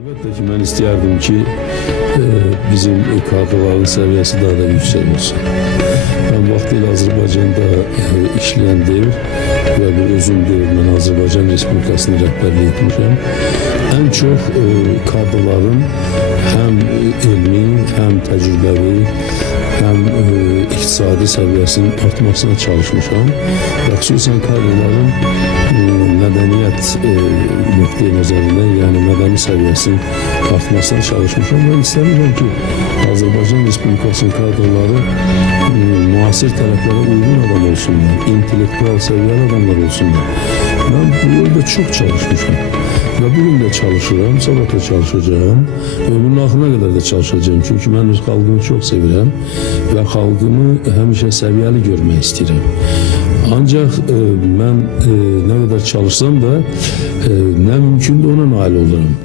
Elbette ki ben isterdim ki bizim kadroların seviyesi daha da yüksek olsun. Ben vaktiyle Azerbaycan'da işleyen devir ve bir özüm devir ben Azerbaycan Respublikası'nı rəhbərlik etmişim. En çok kadroların hem ilmi, hem tecrübevi, hem iktisadi seviyesinin artmasına çalışmışam. Və xüsusən kadroların medeniyet nöqteyi nəzərindən, yəni mədəni səviyyəsinin artmasına çalışmışam və istəmirəm ki, Azərbaycan Respublikasının kadroları müasir tələblərə uyğun adam olsunlar, intellektual səviyyəli adamlar olsunlar. Ben bu yolda çok çalışmışam ve bugün de çalışıram, sabah da çalışacağım, ömrümün axırına kadar da çalışacağım. Çünkü ben öz xalqımı çok sevirəm ve xalqımı həmişə səviyyəli görmək istəyirəm. Ancak ben ne kadar çalışsam da ne mümkün de ona nail olurum.